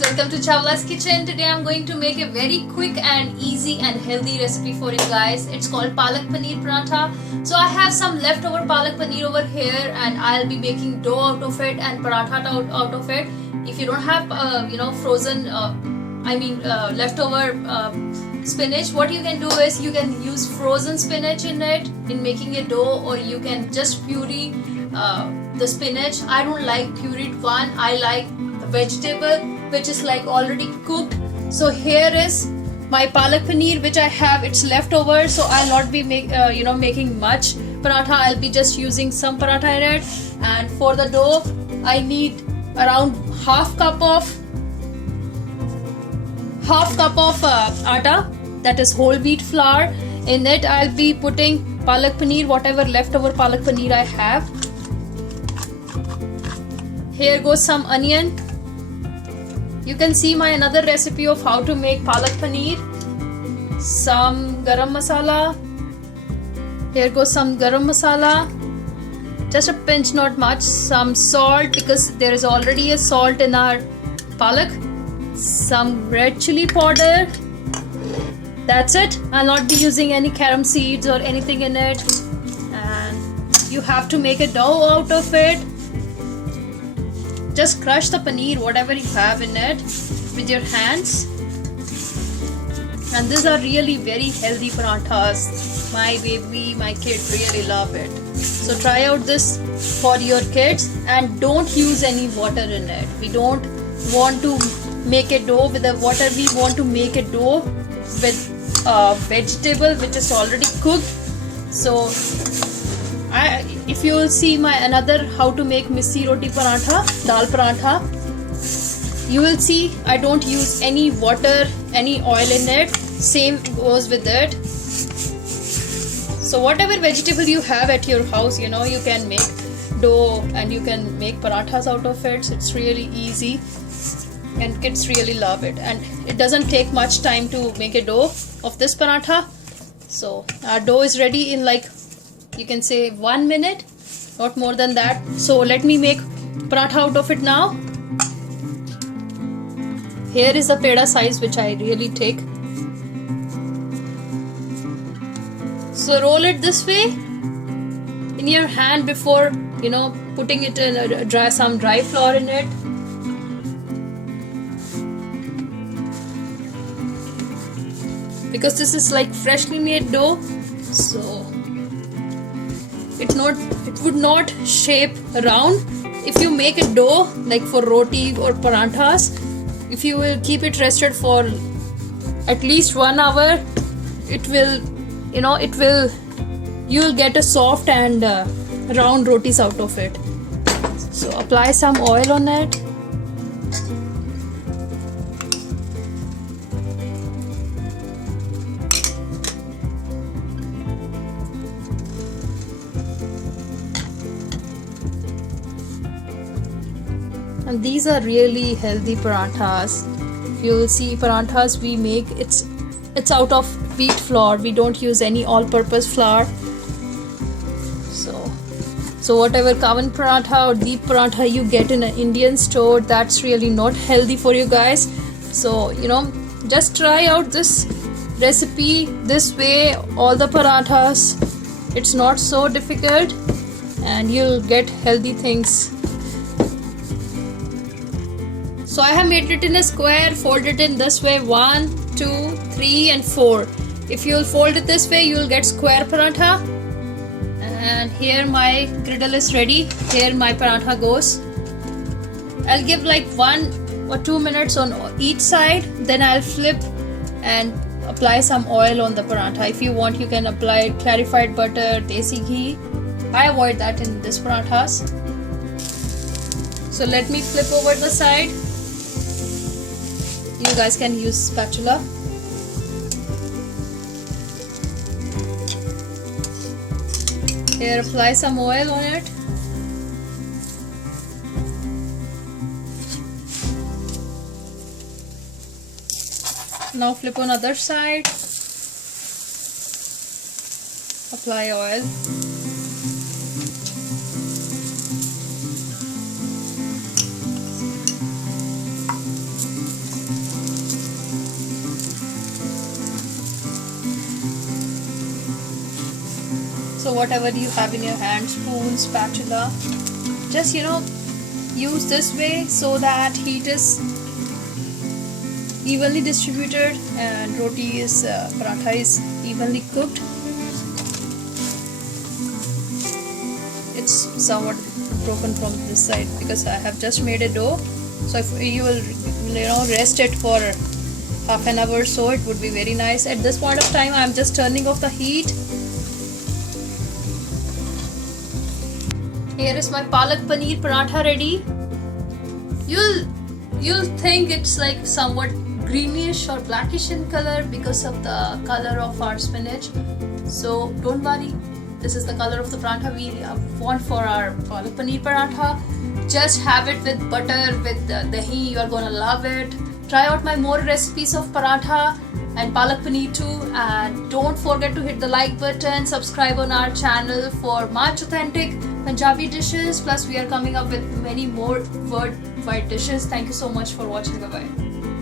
welcome to Chawla's Kitchen. Today I'm going to make a very quick and easy and healthy recipe for you guys. It's called Palak Paneer Paratha. So I have some leftover Palak Paneer over here and I'll be making dough out of it and paratha out of it. If you don't have frozen leftover spinach, what you can do is you can use frozen spinach in it in making a dough, or you can just puree the spinach. I don't like pureed one. I like vegetable which is like already cooked. So here is my palak paneer which I have. It's leftover, so I'll not be making much paratha. I'll be just using some paratha in it. And for the dough I need around half cup of atta, that is whole wheat flour. In it I'll be putting palak paneer, whatever leftover palak paneer I have. Here goes some onion. You can see my another recipe of how to make palak paneer. Some garam masala. Here goes some garam masala. Just a pinch, not much. Some salt, because there is already a salt in our palak. Some red chili powder. That's it. I'll not be using any carom seeds or anything in it. And you have to make a dough out of it. Just crush the paneer, whatever you have in it, with your hands. And these are really very healthy parathas. My baby, my kid really love it. So try out this for your kids and don't use any water in it. We don't want to make a dough with the water. We want to make a dough with vegetable which is already cooked. So if you will see my another how to make missi roti paratha, dal paratha, you will see I don't use any water, any oil in it. Same goes with it. So whatever vegetable you have at your house, you can make dough and you can make parathas out of it. So it's really easy and kids really love it, and it doesn't take much time to make a dough of this paratha. So our dough is ready in, like, you can say 1 minute, not more than that. So let me make paratha out of it now. Here is the peda size which I really take. So roll it this way in your hand before putting it in some dry flour in it. Because this is like freshly made dough, so it would not shape round. If you make a dough like for roti or parathas, if you will keep it rested for at least 1 hour, you'll get a soft and round rotis out of it. So apply some oil on it. And these are really healthy parathas. You will see parathas we make, it's out of wheat flour. We don't use any all-purpose flour. So whatever kavan paratha or deep paratha you get in an Indian store, that's really not healthy for you guys. So just try out this recipe this way. All the parathas, it's not so difficult and you'll get healthy things. So I have made it in a square, fold it in this way, 1, 2, 3 and 4. If you'll fold it this way, you'll get square paratha. And here my griddle is ready. Here my paratha goes. I'll give like 1 or 2 minutes on each side. Then I'll flip and apply some oil on the paratha. If you want, you can apply clarified butter, desi ghee. I avoid that in this parathas. So let me flip over the side. You guys can use spatula. Here, apply some oil on it. Now flip on other side. Apply oil. So whatever you have in your hand, spoon, spatula, just use this way so that heat is evenly distributed and paratha is evenly cooked. It's somewhat broken from this side because I have just made a dough. So if you will rest it for half an hour or so, it would be very nice. At this point of time, I am just turning off the heat. Here is my palak paneer paratha ready. You'll think it's like somewhat greenish or blackish in color because of the color of our spinach. So don't worry, this is the color of the paratha we want for our palak paneer paratha. Just have it with butter, with dahi. You are gonna love it. Try out my more recipes of paratha and palak paneer too, and don't forget to hit the like button, subscribe on our channel for much authentic Punjabi dishes. Plus we are coming up with many more worldwide dishes. Thank you so much for watching. Bye bye.